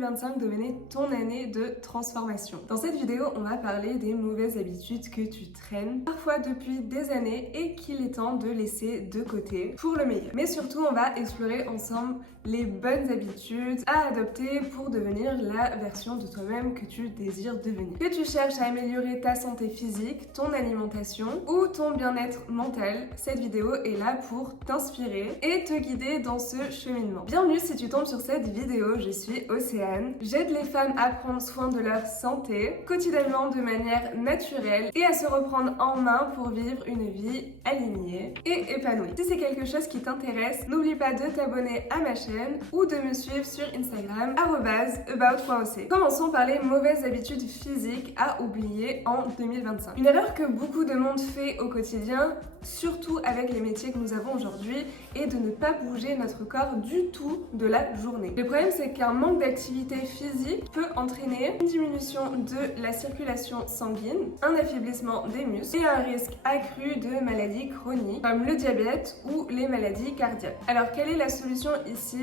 2025 devenait ton année de transformation. Dans cette vidéo, on va parler des mauvaises habitudes que tu traînes, parfois depuis des années et qu'il est temps de laisser de côté pour le meilleur. Mais surtout, on va explorer ensemble les bonnes habitudes à adopter pour devenir la version de toi-même que tu désires devenir. Que tu cherches à améliorer ta santé physique, ton alimentation ou ton bien-être mental, cette vidéo est là pour t'inspirer et te guider dans ce cheminement. Bienvenue si tu tombes sur cette vidéo, je suis Océane. J'aide les femmes à prendre soin de leur santé quotidiennement de manière naturelle et à se reprendre en main pour vivre une vie alignée et épanouie. Si c'est quelque chose qui t'intéresse, n'oublie pas de t'abonner à ma chaîne ou de me suivre sur Instagram @about.oc. Commençons par les mauvaises habitudes physiques à oublier en 2025. Une erreur que beaucoup de monde fait au quotidien, surtout avec les métiers que nous avons aujourd'hui, est de ne pas bouger notre corps du tout de la journée. Le problème, c'est qu'un manque d'activité physique peut entraîner une diminution de la circulation sanguine, un affaiblissement des muscles et un risque accru de maladies chroniques comme le diabète ou les maladies cardiaques. Alors, quelle est la solution ici ?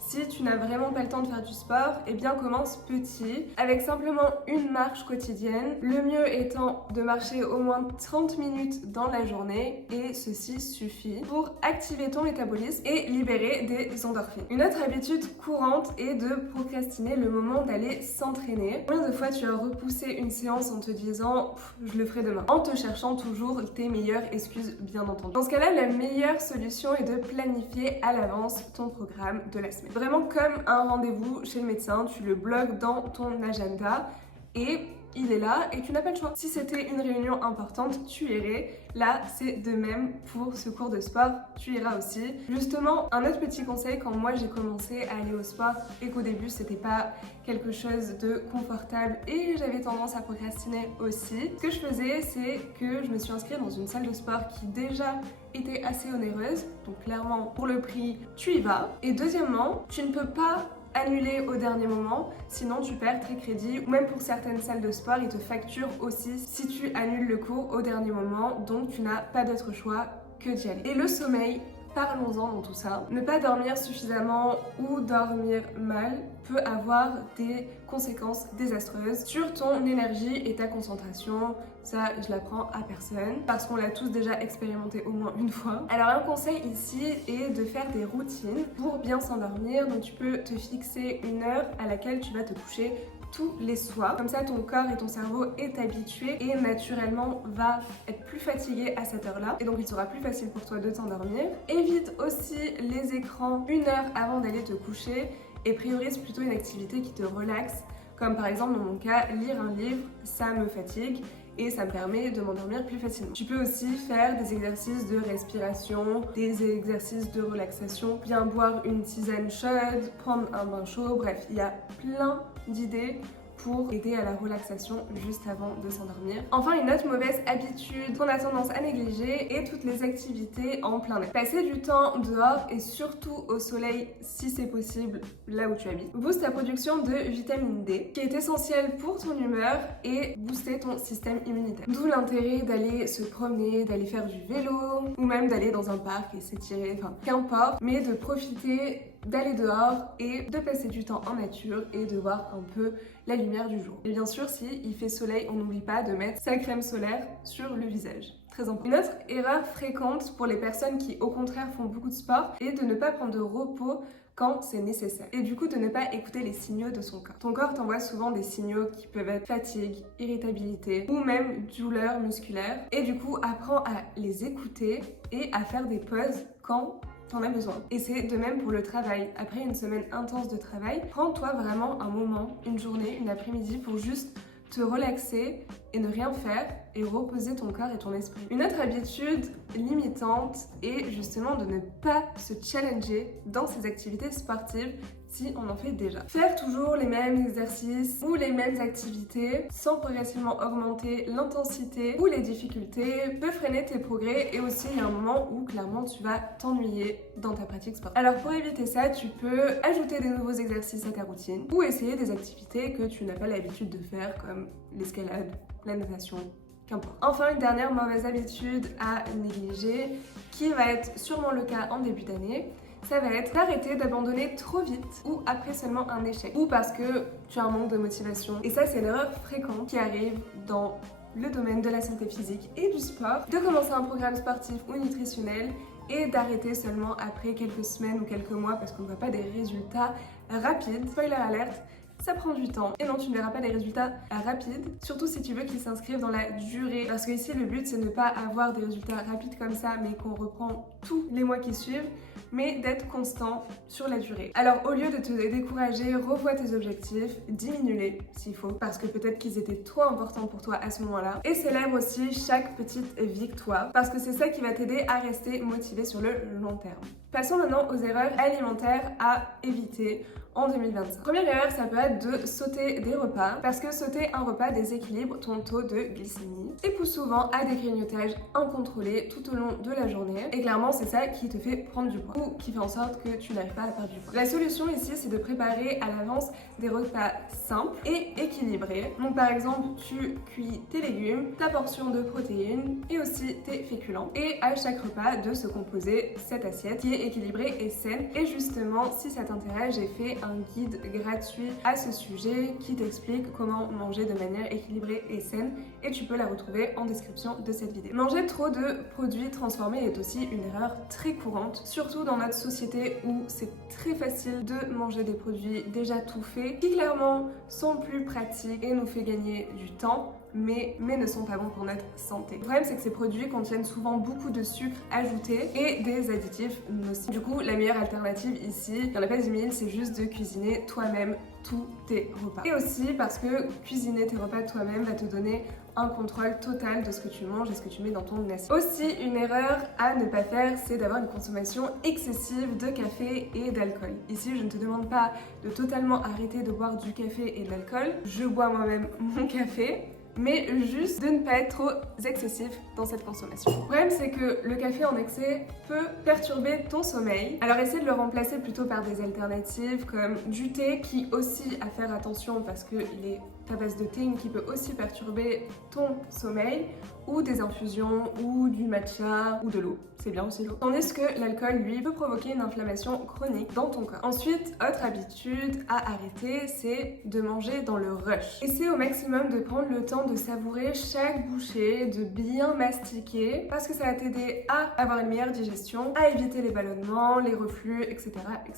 Si tu n'as vraiment pas le temps de faire du sport, eh bien commence petit, avec simplement une marche quotidienne. Le mieux étant de marcher au moins 30 minutes dans la journée et ceci suffit pour activer ton métabolisme et libérer des endorphines. Une autre habitude courante est de procrastiner le moment d'aller s'entraîner. Combien de fois tu as repoussé une séance en te disant « je le ferai demain » en te cherchant toujours tes meilleures excuses bien entendu. Dans ce cas-là, la meilleure solution est de planifier à l'avance ton programme de la semaine. Vraiment comme un rendez-vous chez le médecin, tu le bloques dans ton agenda et il est là et tu n'as pas le choix. Si c'était une réunion importante, tu irais. Là, c'est de même pour ce cours de sport, tu iras aussi. Justement, un autre petit conseil quand moi j'ai commencé à aller au sport et qu'au début c'était pas quelque chose de confortable et j'avais tendance à procrastiner aussi, ce que je faisais, c'est que je me suis inscrite dans une salle de sport qui déjà était assez onéreuse. Donc clairement, pour le prix, tu y vas. Et deuxièmement, tu ne peux pas annuler au dernier moment, sinon tu perds tes crédits, ou même pour certaines salles de sport, ils te facturent aussi si tu annules le cours au dernier moment, donc tu n'as pas d'autre choix que d'y aller. Et le sommeil, parlons-en dans tout ça. Ne pas dormir suffisamment ou dormir mal peut avoir des conséquences désastreuses sur ton énergie et ta concentration. Ça, je l'apprends à personne parce qu'on l'a tous déjà expérimenté au moins une fois. Alors un conseil ici est de faire des routines pour bien s'endormir. Donc tu peux te fixer une heure à laquelle tu vas te coucher tous les soirs. Comme ça, ton corps et ton cerveau est habitué et naturellement va être plus fatigué à cette heure-là. Et donc, il sera plus facile pour toi de t'endormir. Évite aussi les écrans une heure avant d'aller te coucher et priorise plutôt une activité qui te relaxe. Comme par exemple, dans mon cas, lire un livre, ça me fatigue et ça me permet de m'endormir plus facilement. Tu peux aussi faire des exercices de respiration, des exercices de relaxation, bien boire une tisane chaude, prendre un bain chaud, bref, il y a plein d'idées pour aider à la relaxation juste avant de s'endormir. Enfin, une autre mauvaise habitude qu'on a tendance à négliger est toutes les activités en plein air. Passer du temps dehors et surtout au soleil si c'est possible là où tu habites booste ta production de vitamine D qui est essentielle pour ton humeur et booster ton système immunitaire. D'où l'intérêt d'aller se promener, d'aller faire du vélo ou même d'aller dans un parc et s'étirer, enfin qu'importe, mais de profiter d'aller dehors et de passer du temps en nature et de voir un peu la lumière du jour. Et bien sûr, si il fait soleil, on n'oublie pas de mettre sa crème solaire sur le visage. Très important. Une autre erreur fréquente pour les personnes qui au contraire font beaucoup de sport est de ne pas prendre de repos quand c'est nécessaire. Et du coup, de ne pas écouter les signaux de son corps. Ton corps t'envoie souvent des signaux qui peuvent être fatigue, irritabilité ou même douleur musculaire. Et du coup, apprends à les écouter et à faire des pauses quand t'en as besoin. Et c'est de même pour le travail. Après une semaine intense de travail, prends-toi vraiment un moment, une journée, une après-midi pour juste te relaxer et ne rien faire et reposer ton corps et ton esprit. Une autre habitude limitante est justement de ne pas se challenger dans ses activités sportives si on en fait déjà. Faire toujours les mêmes exercices ou les mêmes activités sans progressivement augmenter l'intensité ou les difficultés peut freiner tes progrès et aussi il y a un moment où clairement tu vas t'ennuyer dans ta pratique sportive. Alors pour éviter ça, tu peux ajouter des nouveaux exercices à ta routine ou essayer des activités que tu n'as pas l'habitude de faire comme l'escalade, la natation, qu'importe. Enfin, une dernière mauvaise habitude à négliger qui va être sûrement le cas en début d'année, ça va être d'arrêter d'abandonner trop vite ou après seulement un échec ou parce que tu as un manque de motivation. Et ça, c'est une erreur fréquente qui arrive dans le domaine de la santé physique et du sport, de commencer un programme sportif ou nutritionnel et d'arrêter seulement après quelques semaines ou quelques mois parce qu'on ne voit pas des résultats rapides. Spoiler alerte, ça prend du temps et non, tu ne verras pas des résultats rapides, surtout si tu veux qu'ils s'inscrivent dans la durée, parce que ici le but c'est de ne pas avoir des résultats rapides comme ça mais qu'on reprend tous les mois qui suivent, mais d'être constant sur la durée. Alors au lieu de te décourager, revois tes objectifs, diminue-les s'il faut, parce que peut-être qu'ils étaient trop importants pour toi à ce moment-là, et célèbre aussi chaque petite victoire, parce que c'est ça qui va t'aider à rester motivé sur le long terme. Passons maintenant aux erreurs alimentaires à éviter en 2025. Première erreur, ça peut être de sauter des repas, parce que sauter un repas déséquilibre ton taux de glycémie et pousse souvent à des grignotages incontrôlés tout au long de la journée. Et clairement, c'est ça qui te fait prendre du poids ou qui fait en sorte que tu n'arrives pas à perdre du poids. La solution ici, c'est de préparer à l'avance des repas simples et équilibrés. Donc par exemple, tu cuis tes légumes, ta portion de protéines et aussi tes féculents. Et à chaque repas, de se composer cette assiette qui est équilibrée et saine. Et justement, si ça t'intéresse, j'ai fait un guide gratuit à ce sujet qui t'explique comment manger de manière équilibrée et saine et tu peux la retrouver en description de cette vidéo. Manger trop de produits transformés est aussi une erreur très courante, surtout dans notre société où c'est très facile de manger des produits déjà tout faits qui clairement sont plus pratiques et nous fait gagner du temps mais ne sont pas bons pour notre santé. Le problème, c'est que ces produits contiennent souvent beaucoup de sucre ajouté et des additifs nocifs. Du coup, la meilleure alternative ici, il n'y en a pas 10 000, c'est juste de cuisiner toi-même tous tes repas. Et aussi parce que cuisiner tes repas toi-même va te donner un contrôle total de ce que tu manges et ce que tu mets dans ton assiette. Aussi, une erreur à ne pas faire, c'est d'avoir une consommation excessive de café et d'alcool. Ici, je ne te demande pas de totalement arrêter de boire du café et de l'alcool. Je bois moi-même mon café, mais juste de ne pas être trop excessif dans cette consommation. Le problème, c'est que le café en excès peut perturber ton sommeil. Alors essaie de le remplacer plutôt par des alternatives comme du thé, qui aussi à faire attention parce qu'il est à base de théine qui peut aussi perturber ton sommeil, ou des infusions, ou du matcha, ou de l'eau. C'est bien aussi l'eau. Tandis que l'alcool, lui, peut provoquer une inflammation chronique dans ton corps. Ensuite, autre habitude à arrêter, c'est de manger dans le rush. Essaie au maximum de prendre le temps de savourer chaque bouchée, de bien mastiquer, parce que ça va t'aider à avoir une meilleure digestion, à éviter les ballonnements, les reflux, etc.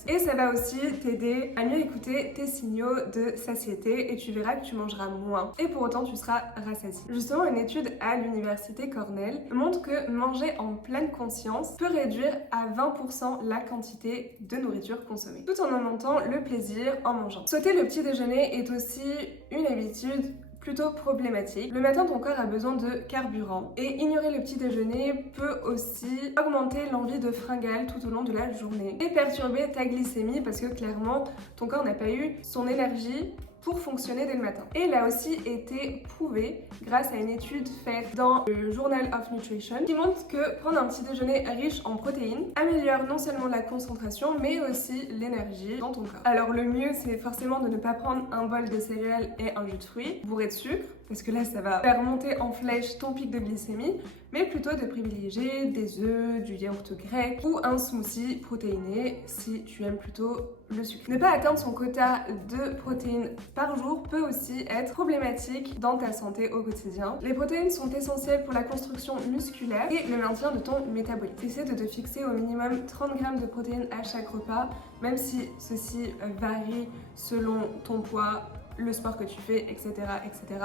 Et ça va aussi t'aider à mieux écouter tes signaux de satiété et tu verras que tu mangeras moins. Et pour autant, tu seras rassasié. Justement, une étude à l'université Cornell montre que manger en pleine conscience peut réduire à 20% la quantité de nourriture consommée, tout en augmentant le plaisir en mangeant. Sauter le petit déjeuner est aussi une habitude plutôt problématique. Le matin, ton corps a besoin de carburant et ignorer le petit déjeuner peut aussi augmenter l'envie de fringale tout au long de la journée et perturber ta glycémie parce que clairement, ton corps n'a pas eu son énergie pour fonctionner dès le matin. Et il a aussi été prouvé grâce à une étude faite dans le Journal of Nutrition qui montre que prendre un petit déjeuner riche en protéines améliore non seulement la concentration mais aussi l'énergie dans ton corps. Alors le mieux, c'est forcément de ne pas prendre un bol de céréales et un jus de fruits bourré de sucre parce que là ça va faire monter en flèche ton pic de glycémie, mais plutôt de privilégier des œufs, du yaourt grec ou un smoothie protéiné si tu aimes plutôt le sucre. Ne pas atteindre son quota de protéines par jour peut aussi être problématique dans ta santé au quotidien. Les protéines sont essentielles pour la construction musculaire et le maintien de ton métabolisme. Essaie de te fixer au minimum 30 grammes de protéines à chaque repas, même si ceci varie selon ton poids, le sport que tu fais, etc. etc.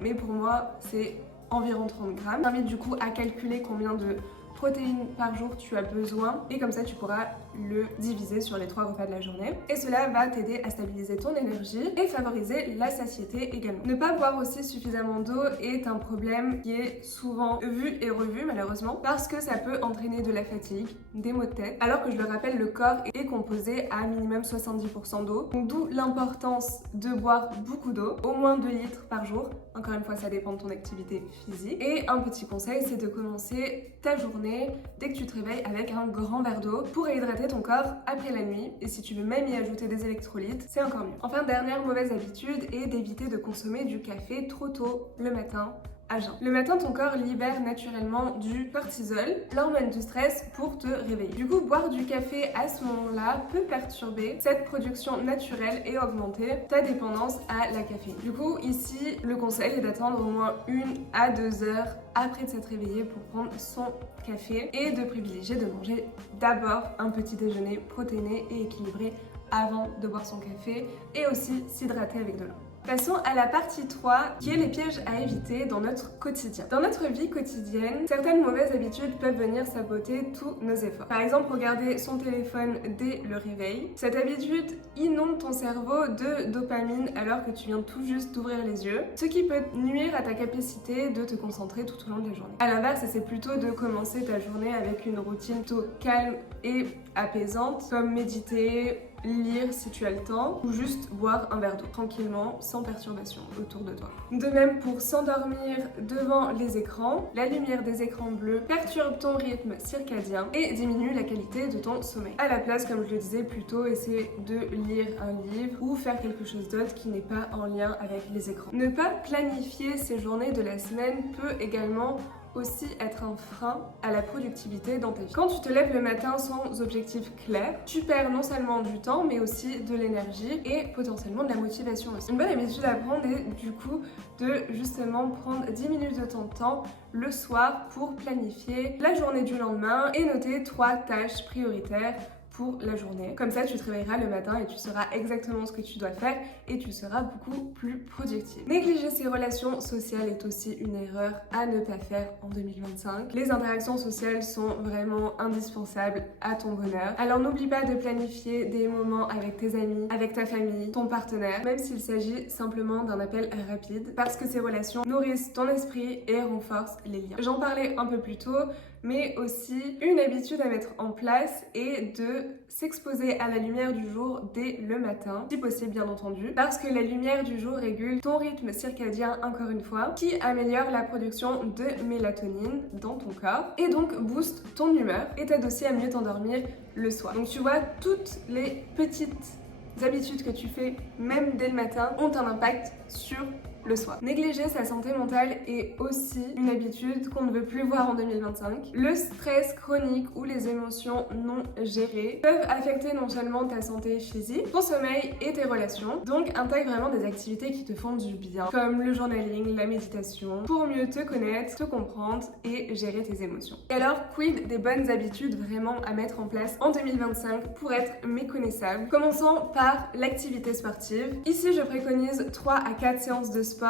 Mais pour moi, c'est environ 30 grammes. J'invite du coup à calculer combien de protéines par jour tu as besoin et comme ça tu pourras le diviser sur les 3 repas de la journée et cela va t'aider à stabiliser ton énergie et favoriser la satiété également. Ne pas boire aussi suffisamment d'eau est un problème qui est souvent vu et revu malheureusement parce que ça peut entraîner de la fatigue, des maux de tête, alors que je le rappelle, le corps est composé à minimum 70% d'eau, donc d'où l'importance de boire beaucoup d'eau, au moins 2 litres par jour. Encore une fois, ça dépend de ton activité physique. Et un petit conseil, c'est de commencer ta journée dès que tu te réveilles avec un grand verre d'eau pour réhydrater ton corps après la nuit. Et si tu veux même y ajouter des électrolytes, c'est encore mieux. Enfin, dernière mauvaise habitude est d'éviter de consommer du café trop tôt le matin à jeun. Le matin, ton corps libère naturellement du cortisol, l'hormone du stress, pour te réveiller. Du coup, boire du café à ce moment-là peut perturber cette production naturelle et augmenter ta dépendance à la caféine. Du coup, ici, le conseil est d'attendre au moins 1 à 2 heures après de s'être réveillé pour prendre son café et de privilégier de manger d'abord un petit déjeuner protéiné et équilibré avant de boire son café et aussi s'hydrater avec de l'eau. Passons à la partie 3 qui est les pièges à éviter dans notre quotidien. Dans notre vie quotidienne, certaines mauvaises habitudes peuvent venir saboter tous nos efforts. Par exemple, regarder son téléphone dès le réveil. Cette habitude inonde ton cerveau de dopamine alors que tu viens tout juste d'ouvrir les yeux, ce qui peut nuire à ta capacité de te concentrer tout au long de la journée. A l'inverse, c'est plutôt de commencer ta journée avec une routine plutôt calme et apaisante, comme méditer, lire si tu as le temps, ou juste boire un verre d'eau tranquillement, sans perturbation autour de toi. De même, pour s'endormir devant les écrans, la lumière des écrans bleus perturbe ton rythme circadien et diminue la qualité de ton sommeil. À la place, comme je le disais plus tôt, essaie de lire un livre ou faire quelque chose d'autre qui n'est pas en lien avec les écrans. Ne pas planifier ses journées de la semaine peut également aussi être un frein à la productivité dans ta vie. Quand tu te lèves le matin sans objectif clair, tu perds non seulement du temps mais aussi de l'énergie et potentiellement de la motivation aussi. Une bonne habitude à prendre est du coup de justement prendre 10 minutes de ton temps le soir pour planifier la journée du lendemain et noter 3 tâches prioritaires pour la journée. Comme ça, tu te réveilleras le matin et tu sauras exactement ce que tu dois faire et tu seras beaucoup plus productive. Négliger ses relations sociales est aussi une erreur à ne pas faire en 2025. Les interactions sociales sont vraiment indispensables à ton bonheur. Alors n'oublie pas de planifier des moments avec tes amis, avec ta famille, ton partenaire, même s'il s'agit simplement d'un appel rapide, parce que ces relations nourrissent ton esprit et renforcent les liens. J'en parlais un peu plus tôt, mais aussi une habitude à mettre en place est de s'exposer à la lumière du jour dès le matin, si possible bien entendu, parce que la lumière du jour régule ton rythme circadien encore une fois, qui améliore la production de mélatonine dans ton corps et donc booste ton humeur et t'aide aussi à mieux t'endormir le soir. Donc tu vois, toutes les petites habitudes que tu fais, même dès le matin, ont un impact sur le soir. Négliger sa santé mentale est aussi une habitude qu'on ne veut plus voir en 2025. Le stress chronique ou les émotions non gérées peuvent affecter non seulement ta santé physique, ton sommeil et tes relations. Donc intègre vraiment des activités qui te font du bien, comme le journaling, la méditation, pour mieux te connaître, te comprendre et gérer tes émotions. Et alors, quid des bonnes habitudes vraiment à mettre en place en 2025 pour être méconnaissables? Commençons par l'activité sportive. Ici, je préconise 3 à 4 séances de sport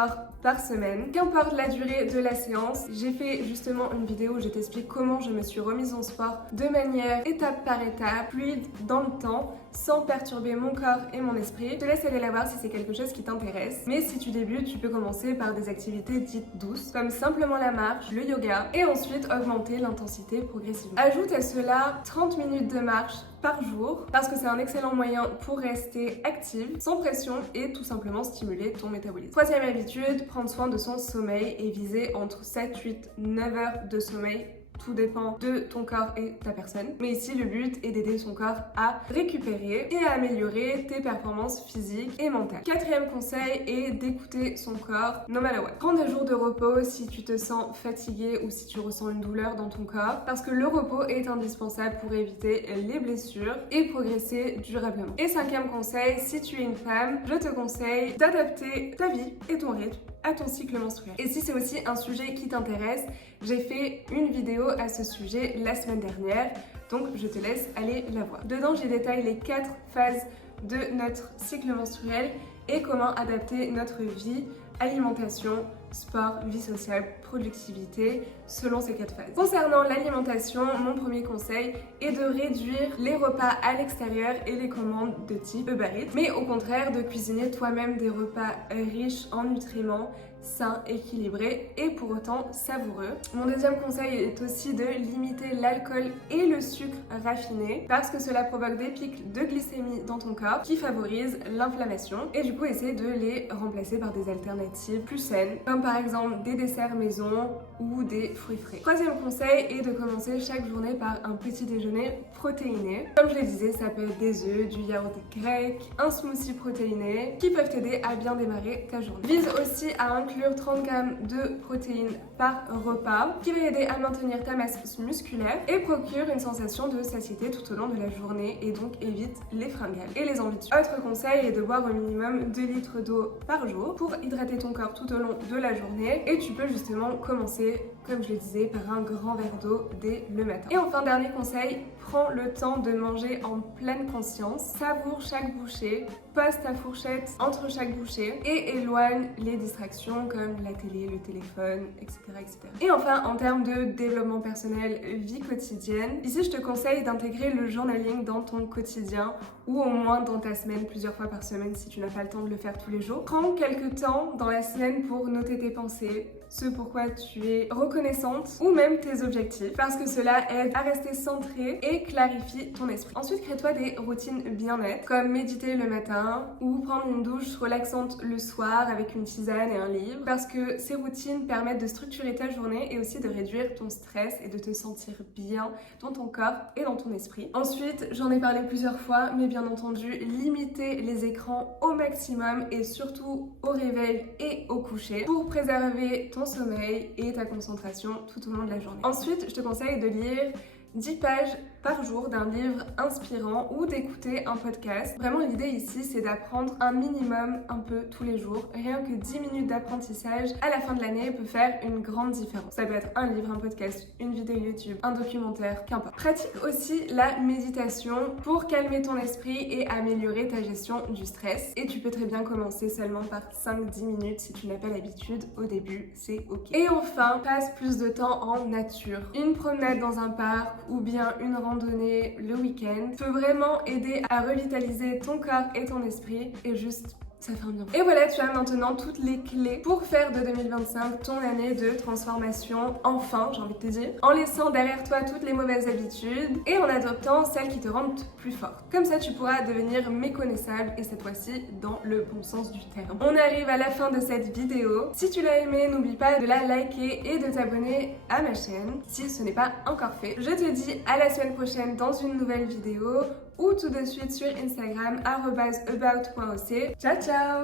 par semaine. Qu'importe la durée de la séance, j'ai fait justement une vidéo où je t'explique comment je me suis remise en sport de manière étape par étape, fluide dans le temps, sans perturber mon corps et mon esprit. Je te laisse aller la voir si c'est quelque chose qui t'intéresse. Mais si tu débutes, tu peux commencer par des activités dites douces, comme simplement la marche, le yoga, et ensuite augmenter l'intensité progressivement. Ajoute à cela 30 minutes de marche par jour, parce que c'est un excellent moyen pour rester active, sans pression et tout simplement stimuler ton métabolisme. Troisième habitude, prendre soin de son sommeil et viser entre 7, 8, 9 heures de sommeil. Tout dépend de ton corps et ta personne. Mais ici, le but est d'aider son corps à récupérer et à améliorer tes performances physiques et mentales. Quatrième conseil est d'écouter son corps, no matter what. Prends des jours de repos si tu te sens fatigué ou si tu ressens une douleur dans ton corps, parce que le repos est indispensable pour éviter les blessures et progresser durablement. Et cinquième conseil, si tu es une femme, je te conseille d'adapter ta vie et ton rythme à ton cycle menstruel. Et si c'est aussi un sujet qui t'intéresse, j'ai fait une vidéo à ce sujet la semaine dernière, donc je te laisse aller la voir. Dedans, j'ai détaillé les 4 phases de notre cycle menstruel et comment adapter notre vie, alimentation, sport, vie sociale, productivité, selon ces 4 phases. Concernant l'alimentation, mon premier conseil est de réduire les repas à l'extérieur et les commandes de type Uber Eats, mais au contraire de cuisiner toi-même des repas riches en nutriments, sains, équilibrés et pour autant savoureux. Mon deuxième conseil est aussi de limiter l'alcool et le sucre raffiné parce que cela provoque des pics de glycémie dans ton corps qui favorisent l'inflammation et du coup essayer de les remplacer par des alternatives alternatives plus saines, comme par exemple des desserts maison ou des fruits frais. Troisième conseil est de commencer chaque journée par un petit déjeuner protéiné. Comme je le disais, ça peut être des œufs, du yaourt grec, un smoothie protéiné qui peuvent t'aider à bien démarrer ta journée. Vise aussi à inclure 30 g de protéines par repas qui va aider à maintenir ta masse musculaire et procure une sensation de satiété tout au long de la journée et donc évite les fringales et les envies de sucre. Autre conseil est de boire au minimum 2 litres d'eau par jour pour hydrater ton corps tout au long de la journée et tu peux justement commencer, comme je le disais, par un grand verre d'eau dès le matin. Et enfin, dernier conseil, prends le temps de manger en pleine conscience, savoure chaque bouchée, pose ta fourchette entre chaque bouchée et éloigne les distractions comme la télé, le téléphone, etc. etc. Et enfin, en termes de développement personnel, vie quotidienne, ici je te conseille d'intégrer le journaling dans ton quotidien ou au moins dans ta semaine, plusieurs fois par semaine si tu n'as pas le temps de le faire tous les jours. Prends quelques temps dans la semaine pour noter tes pensées, ce pourquoi tu es reconnaissante ou même tes objectifs parce que cela aide à rester centré et clarifie ton esprit. Ensuite, crée-toi des routines bien-être comme méditer le matin ou prendre une douche relaxante le soir avec une tisane et un livre parce que ces routines permettent de structurer ta journée et aussi de réduire ton stress et de te sentir bien dans ton corps et dans ton esprit. Ensuite, j'en ai parlé plusieurs fois, mais bien entendu, limiter les écrans au maximum et surtout au réveil et au coucher pour préserver ton sommeil et ta concentration tout au long de la journée. Ensuite, je te conseille de lire 10 pages par jour d'un livre inspirant ou d'écouter un podcast. Vraiment, l'idée ici, c'est d'apprendre un minimum un peu tous les jours. Rien que 10 minutes d'apprentissage à la fin de l'année peut faire une grande différence. Ça peut être un livre, un podcast, une vidéo YouTube, un documentaire, qu'importe. Pratique aussi la méditation pour calmer ton esprit et améliorer ta gestion du stress. Et tu peux très bien commencer seulement par 5-10 minutes si tu n'as pas l'habitude. Au début, c'est ok. Et enfin, passe plus de temps en nature. Une promenade dans un parc ou bien une randonnée le week-end peut vraiment aider à revitaliser ton corps et ton esprit et juste ça fait un bien. Et voilà, tu as maintenant toutes les clés pour faire de 2025 ton année de transformation, enfin, j'ai envie de te dire, en laissant derrière toi toutes les mauvaises habitudes et en adoptant celles qui te rendent plus forte. Comme ça, tu pourras devenir méconnaissable et cette fois-ci dans le bon sens du terme. On arrive à la fin de cette vidéo. Si tu l'as aimée, n'oublie pas de la liker et de t'abonner à ma chaîne si ce n'est pas encore fait. Je te dis à la semaine prochaine dans une nouvelle vidéo ou tout de suite sur Instagram @about.oc. Ciao ciao.